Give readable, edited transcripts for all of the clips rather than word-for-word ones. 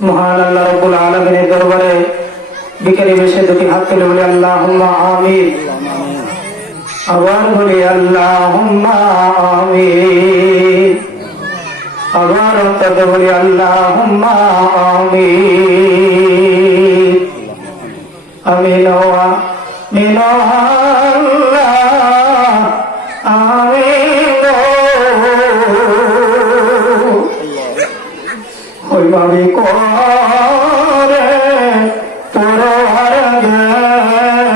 মহান আল্লাহ রাব্বুল আলামিনের দরবারে বিকেলে বেশে দুটি হাত তুলে বলি আল্লাহুম্মা আমিন। আবার বলি আল্লাহুম্মা আমিন। আবার অন্তত বলি আল্লাহুম্মা আমিন। আমিন ওয়া আমিন আল্লাহ আমিন। ওই ভাবে করে পরহার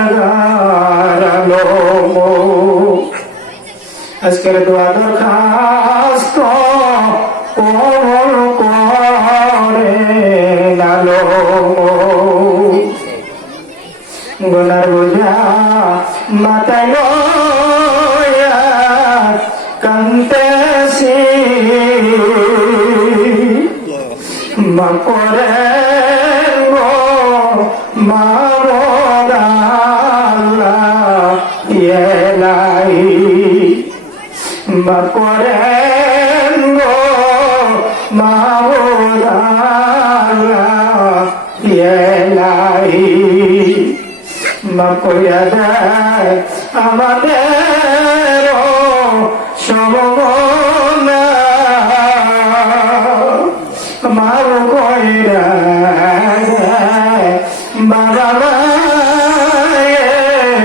গারালো আজকের দোয়া দরখাস্ত কবুল করে লালো গুনার বোঝা মাথায় লইয়া কান্দেছি মা করে গো মারদাল্লাহ ইলাই মা করে গো মারদাল্লাহ ইলাই মা কইয়া দেয় আমাদের সমনা মার কইরা বাবা মায়ের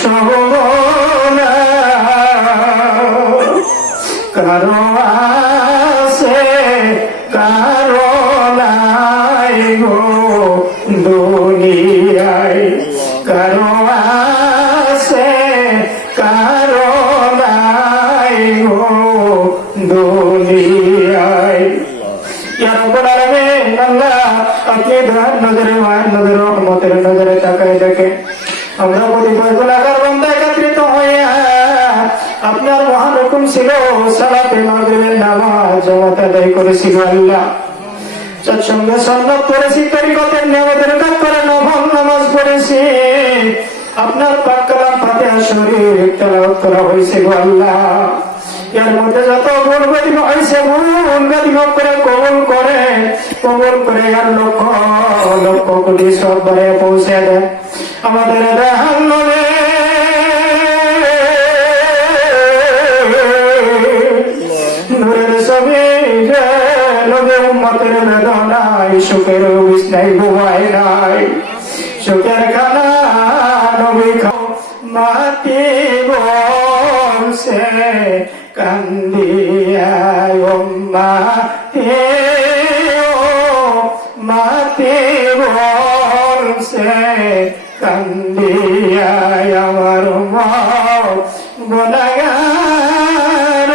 সমনা কারো আছে কারো নাই গো দুনিয়ায় কারো আছে কারো নাই গো দুনিয়ায়। ইয়া রাব্বুল আলামিন আল্লাহ আপনি দয়ার নজরে মায়ের নজরে রহমতের নজরে তাকায় দেখেন আমরা কতিপয় গুনাহগার বান্দা একত্রিত হইয়া আপনার মহান হুকুম ছিল সালাতে মাগরিবের নামাজ জামাত আদায় করেছিল আল্লাহ সৎসঙ্গে সুন্নাত পড়েছি তরিকতের নিয়মের কাজ করে নফল নামাজ পড়েছি আপনার পাক কালাম ফাতিহা শরীফ তেলাওয়াত করা হয়েছে গো আল্লাহ এর মধ্যে যত ভুল গতি হয়েছে ভুল গতি করে কবুল করে আর লক্ষ লক্ষ কোটি সরবারে পৌঁছে দেন আমাদের দেহান নবে নূরের ছবি নবে উম্মতের বেদনায় সুখের বিছনায় ঘুমায় নাই সুখের খানা নবী খাও মাটি বলছে কান্দিয়া মাটি বলছে কান্দিয়া আমার গুনাহগার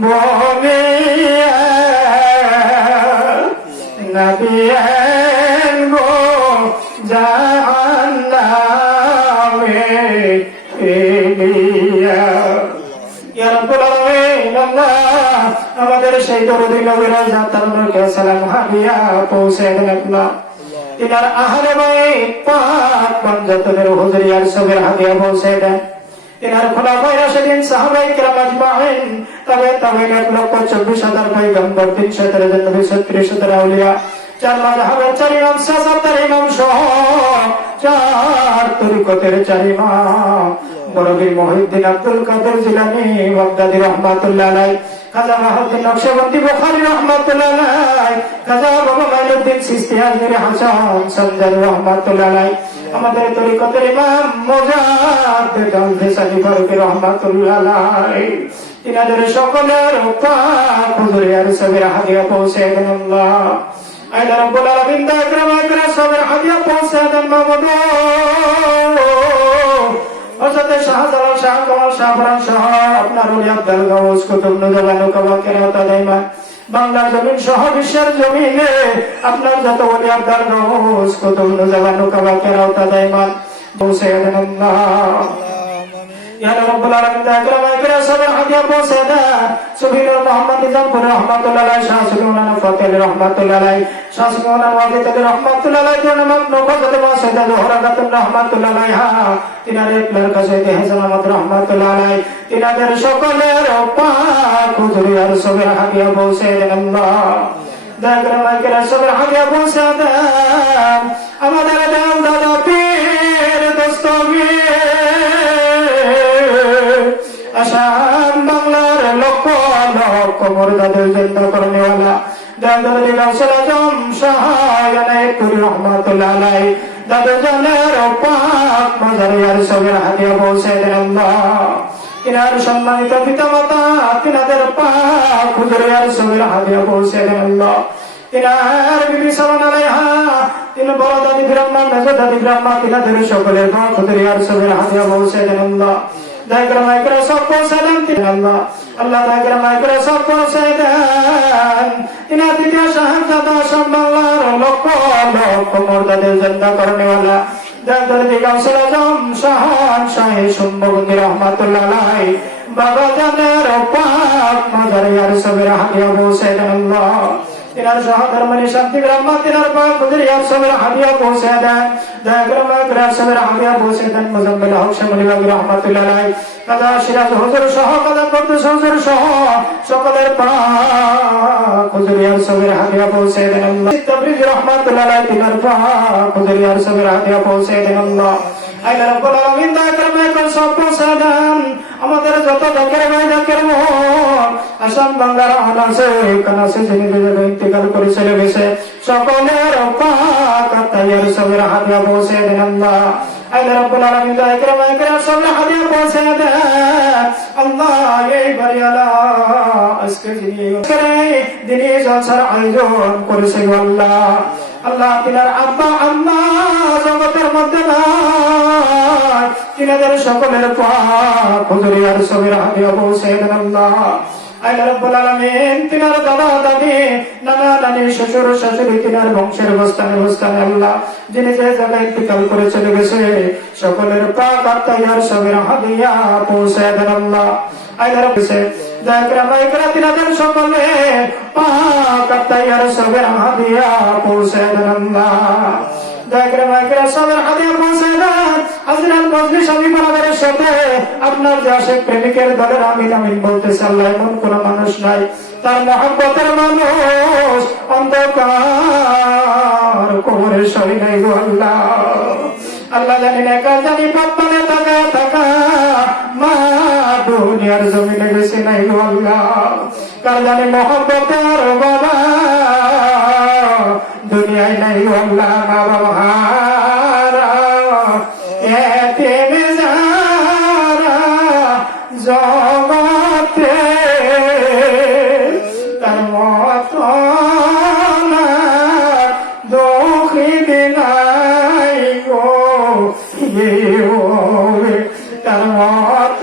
বলিয়া নবিয়েন গো জাহান্নামে ফেলিয়া। ইয়া রাব্বুল আলামিন আল্লাহ আমাদের সেই দরদি নবীর জাতার নূরকে সালাম হাদিয়া পৌঁছে দেন আল্লাহ ইনার আহলে বাইত পাক পঞ্জাতনের হুজুরিয়ার সবের হাদিয়া পৌঁছে দেন ইনার খোলাফায়ে রাশিদিন সাহাবায়ে কিরাম আজমাইন তাবেঈন 1,24,000 পয়গম্বর 313 জন নবী 36,000 আউলিয়া 4 মাযহাবের 4 ইমাম 7 ইমাম সহ 4 তরিকতের 4 ইমাম বরবীর মুহিউদ্দিন আব্দুল কাদের জিলানী বাগদাদী রাহমাতুল্লাহ আলাইহি খাজা মাহমুদ্দিন নকশবন্দি বুখারী রাহমাতুল্লাহ আলাইহি খাজা বাবা মাইনুদ্দিন চিশতি আজমিরি হাসান সঞ্জার রাহমাতুল্লাহ আলাইহি আমাদের তরিকতের ইমাম মুজাদ্দিদ আল-ফিসানি ফারুকী রাহমাতুল্লাহ আলাইহি তিনাদের সকলের পাক হুজুরিয়ার সবের হাদিয়া পৌঁছে দেন আল্লাহ আল্লাহ রাব্বুল আলামিন দাকরাম সবের হাদিয়া পৌঁছে দেন মাহমুদ হযরত শাহজালাল শাহ কামাল শাহ ফরান শাহ আপনার ওলি আব্দুল গাউস কুতুব নজবানু কাবাকের তাদাইমা বাংলার জমিন সহ বিশ্বের জমিনে আপনার যত ওলি আব্দুল গাউস কুতুব নজবানু কাবাকের তাদাইমা পৌঁছে দেন আল্লাহ ইয়া রাব্বুল আলামিন দাকরাম সবের হাদিয়া পৌঁছে দেন সুবহান মুহাম্মদ নিজামপুর রহমাতুল্লাহ আলাইহি শাহ সুবহান ফাতিল রহমাতুল্লাহ আলাইহি শাহ সুবহান ওয়াজিদ রহমাতুল্লাহ আলাইহি জনাব নওকত ওয়াসিদা জোহরাতুল রহমাতুল্লাহ আলাইহা তিনারে লড়কা সাইয়্যিদ হাসান আহমদ রহমাতুল্লাহ আলাইহি তিনাদের সকলের পাক হুজুরিয়ার সবের হাদিয়া পৌঁছে দেন আল্লাহ দাগরা মাইকেরা সবের হাদিয়া পৌঁছে দেন আমাদের দেন দাদা পীর দস্তগীর আসাম বাংলার লক্ষ লক্ষ মুর্দাদের জন্য করনেওয়ালা দাদর দিলাম সালাম শাহায়ানে কুল রহমাতুল্লাহ আলাই দাদর জানের পাক মাজারিয়ার সবের হাদিয়া পৌঁছে দেন আল্লাহ ইনার সম্মানিত পিতামাতা তিনাদের পাক হুজুরিয়ার সবের হাদিয়া পৌঁছে দেন আল্লাহ ইনার বিবি সালাম আলাইহা তিন বড় দাদি ব্রাহ্মণ মেজো দাদি ব্রাহ্মণ তিনাদের সকলের পাক হুজুরিয়ার সবের হাদিয়া পৌঁছে দেন আল্লাহ দায়করা মাইকরা সব পৌঁছে দেন তিন আল্লাহ আল্লাহ দায়করা মাইকরা সব পৌঁছে দেন ইনার দ্বিতীয় শাহাদাত সব বাংলার লক্ষ লক্ষ মুর্দাদের জন্য করনেওয়ালা দাদর দিগাম সালাম শাহান শাহে সুম্বুন্দি রহমাতুল্লাহ আলাই বাবা জানের পাক মাজারিয়ার সবের হাদিয়া পৌঁছে দেন আল্লাহ তিনার সহধর্মনি শান্তি ব্রহ্মা তিনার পাক হুজুরিয়ার সবের হাদিয়া পৌঁছে দেন দায়করা মাইকরা সবের হাদিয়া পৌঁছে দেন মুজাম্মিল হক শামুলিল্লাহ রহমাতুল্লাহ আলাই কাদা সিরাজ হুজুর সহ কাদা কুদ্দুস হুজুর সহ সকলের পাক হুজুরিয়ার সবের হাদিয়া পৌঁছে দেন আল্লাহ তাবরিজি রহমাতুল্লাহ আলাই তিনার পাক হুজুরিয়ার সবের হাদিয়া পৌঁছে দেন আল্লাহ আল্লাহ রাব্বুল আলামিন দায়করা মাইকরা সব পৌঁছে দেন আমাদের যত জাকের ভাই জাকের মোহন আসাম বাংলার অনাসে কানাসে যিনি বিজয় ইন্তেকাল করে চলে গেছে সকলের পাক আত্মায়ার সবের হাদিয়া পৌঁছে দেন আল্লাহ আল্লাহ রাব্বুল আলামিন দায়করা মাইকরা সবের হাদিয়া পৌঁছে দেন আল্লাহ এই বাড়িওয়ালা আজকে দিনে জলসার আয়োজন করেছে আল্লাহ আল্লাহ তিনার আব্বা আম্মা জগতের মধ্যে নাই তিনাদের সকলের পাক হুজুরিয়ার সবের হাদিয়া পৌঁছে দেন আল্লাহ আল্লাহ রাব্বুল আলামিন তিনার দাদা দাদি নানা নানি শ্বশুর শাশুড়ি তিনার বংশের বস্তানে বস্তানে আল্লাহ যিনি যে জায়গায় ইন্তেকাল করে চলে গেছে সকলের পাক আত্মায়ার সবের হাদিয়া পৌঁছে দেন আল্লাহ আল্লাহ রাব্বুল দায়করা মাইকরা তিনাদের সকলে পাক আত্মায়ার সবের হাদিয়া পৌঁছে দেন আল্লাহ দায়করা মাইকরা সবের হাদিয়া পৌঁছে দেন আজরাল মজলিস আমি বানাদের সাথে আপনার যে আশেক প্রেমিকের দলের আমিন আমিন বলতেছে আল্লাহ এমন কোন মানুষ নাই তার মহব্বতের মানুষ অন্ধকার কবরের সই নাই গো আল্লাহ আল্লাহ জানি না কার জানি পাপ্পানে থাকা থাকা মা দুনিয়ার জমিনে গেছে নাই গো আল্লাহ কার জানি মহব্বতের বাবা দুনিয়ায় নাই গো আল্লাহ মা বাবা হারা এতিম যারা জগতে তার মত দুঃখী দিনাই গো তার মত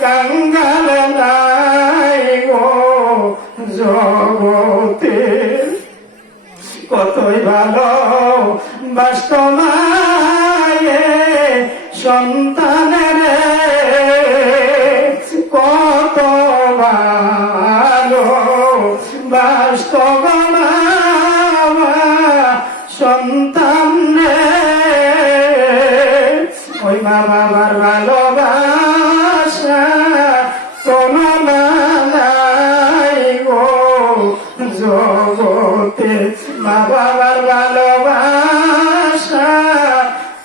কাঙ্গাল নাই গো জগতে কতই ভালো বাস্তবায়ে সন্তানের কত ভালো বাস্তব সন্তান ওই মা বাবার ভালোবাসা কোনো নাই গো জগতে মা বাবার ভালোবাসা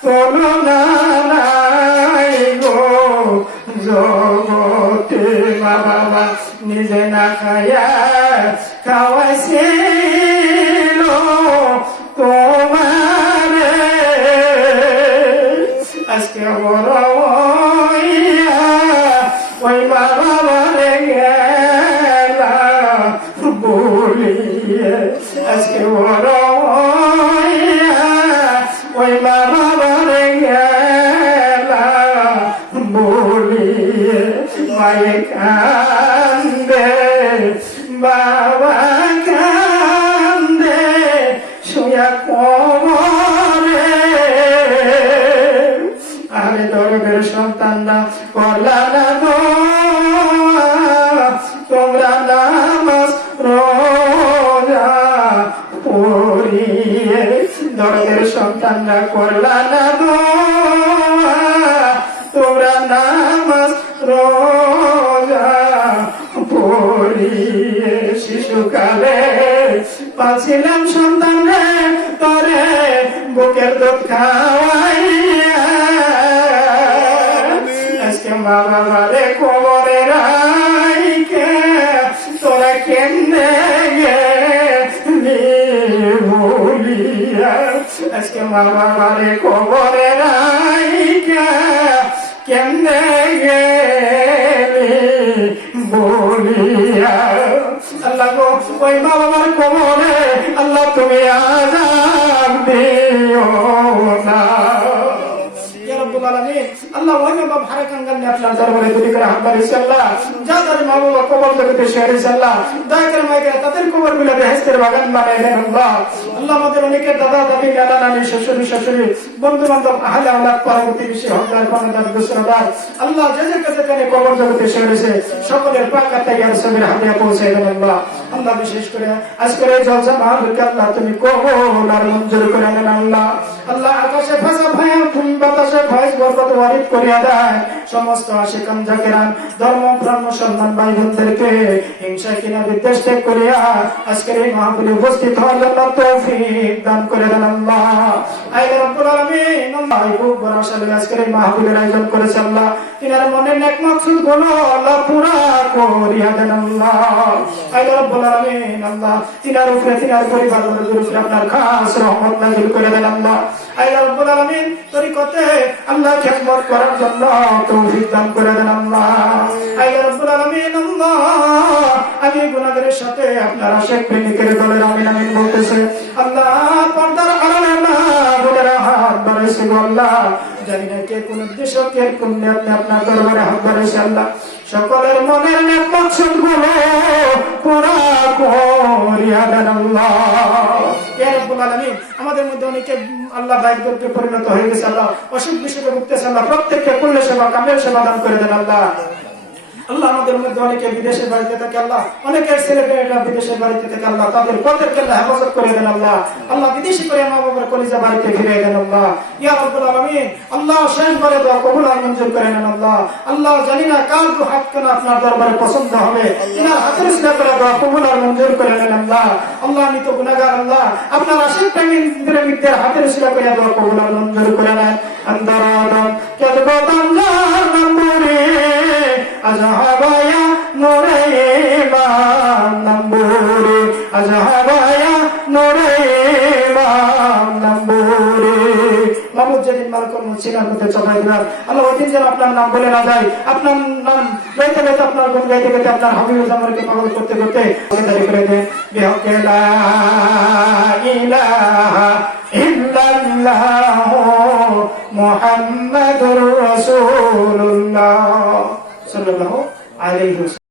কোনো নাই গো জগতে মা বাবা নিজে না খায়া খাওয়াইছিল তোমার আজকে বড় ওই মা বাবারে গেলা বলিয়ে আজকে বড় ওই মা বাবারে গেলা বলিয়ে মায়ে কান্দে বাবা কান্দে শুয়া কবরে আরে দরবের সন্তানরা করলা না তোমরা নামাজ রোজা পড়িয়ে দরবের সন্তানরা করলা না তোমরা নামাজ রোজা পড়িয়ে শিশু পাচ্ছিলাম সন্তান রে তোরে বুকের দুধ খাওয়াইয়া, আজকে মা বাবারে কোমরে রাইকে তোরা কেমনে গেলি ভুলিয়া, আজকে মা বাবারে কোমরে রাইকে কেমনে গেলি বলিয়া। আল্লাহ গো ওই মা বাবার কোমরে আল্লাহ তুমি আযাব দিও না। আল্লাহ ওই মা বাবা হারে কাঙ্গাল নিয়ে আপনার দরবারে দুটি করে হাত বাড়িয়েছে আল্লাহ, যাদের মা বাবা কবর জগতে শেয়ারেছে আল্লাহ দয়া করে মাইকে তাদের কবর গুলো বেহেশতের বাগান বানাই দেন আল্লাহ। আল্লাহ আমাদের অনেকের দাদা দাদি নানা নানি শ্বশুর শাশুড়ি বন্ধু বান্ধব আহলে আওলাদ পরবর্তী বিশ্বে হকদার পানাদার দুসরাদার আল্লাহ যে যে কাছে জানে কবর জগতে শেয়ারেছে সকলের পাক আত্মাকে আর সবের হাদিয়া পৌঁছে দেন আল্লাহ। আল্লাহ বিশেষ করে আজকের এই জলসা মাহফিলকে আল্লাহ তুমি কবুল আর মঞ্জুর করে নেন আল্লাহ। আল্লাহ আকাশে ফাঁসা ভায়া তুমি বাতাসে ভয়েস বরকত ওয়ারিদ করিয়া দেয় সমস্ত আশিকান জাকিরান ধর্মপ্রাণ মুসলমান ভাই বোনদেরকে হিংসা কিনা বিদ্বেষ ত্যাগ করিয়া আজকের এই মাহফিলে উপস্থিত হওয়ার জন্য তৌফিক দান করে দেন আল্লাহ। আয় রব্বুল আলামিন আল্লাহ খুব বড় আশা নিয়ে আজকের এই মাহফিলের আয়োজন করেছে আল্লাহ, তিনার মনের নেক মাকসুদ গুলো আল্লাহ পুরা করিয়া দেন আল্লাহ। আয় রব্বুল আলামিন আল্লাহ তিনার উপরে তিনার পরিবারের উপরে আপনার খাস রহমত নাযিল করে দেন আল্লাহ। আয় রব্বুল আলামিন তরিকতে আল্লাহ খেদমত করার জন্য তৌফিক দান করে দেন আল্লাহ। আয় রব্বুল আলামিন আল্লাহ আমি গুনাহগারের সাথে আপনার আশিক প্রেমিকের দলের আমিন আমিন বলতেছে আল্লাহ। পর্দার আড়ালে না বলেরা হাত বাড়াইছে আল্লাহ, জানি না কে কোন উদ্দেশ্য কে কোন নিয়তে আপনার দরবারে হাত বাড়াইছে আল্লাহ। সকলের মনের নেক মাকসুদ গুলো পুরা করিয়া দেন আল্লাহ। ইয়া রাব্বুল আলামিন আমাদের মধ্যে অনেকে আল্লাহ বায়ুকে পরিণত হয়ে গেছে আল্লাহ, অসুখ বিসুখে ভুগতেছে আল্লাহ, প্রত্যেককে কুল্লে সেবা কামেল সেবা দান করে দেন আল্লাহ। আল্লাহ আমাদের মধ্যে অনেকে বিদেশের বাড়িতে থাকে আল্লাহ, অনেকের ছেলেমেয়েরা বিদেশের বাড়িতে থাকে আল্লাহ, তাদের পথেরকে হেফাজত করে দেন আল্লাহ। আল্লাহ বিদেশি করে মা বাবার কলিজা বাড়িতে ফিরে দেন আল্লাহ। ইয়া রাব্বুল আলামিন আল্লাহ শেষবারে দোয়া কবুল আর মঞ্জুর করে নেন আল্লাহ। আল্লাহ জানি না কার দু হাত কেন আপনার দরবারে পছন্দ হবে, তিনার হাতের সিনা করে দোয়া কবুল আর মঞ্জুর করে নেন আল্লাহ। আল্লাহ আমি তো গুনাহগার আল্লাহ, আপনার আশিক প্রেমিকদের হাতের সিনা করে দোয়া কবুল আর মঞ্জুর করে নেন। আন্দারাদাম কেদব বাংলার নম্বরে আজহাবায়া নূরে ইমান নম্বরে, আজহাবায়া নূরে ইমান নম্বরে। মাহমুদ যেদিন মালকর মুছিনার মধ্যে চলাই দিলাম আল্লাহ ওই দিন যেন আপনার নাম বলে না যায়, আপনার নাম গাইতে গাইতে আপনার গুণ গাইতে গাইতে আপনার হাবিবুল জামানকে পাগল করতে করতে দাঁড়িয়ে করে দেন। বিহকে লা ইলাহা ইল্লাল্লাহ মুহাম্মাদুর রাসূলুল্লাহ সাল্লাল্লাহু আলাইহি ওয়াসাল্লাম।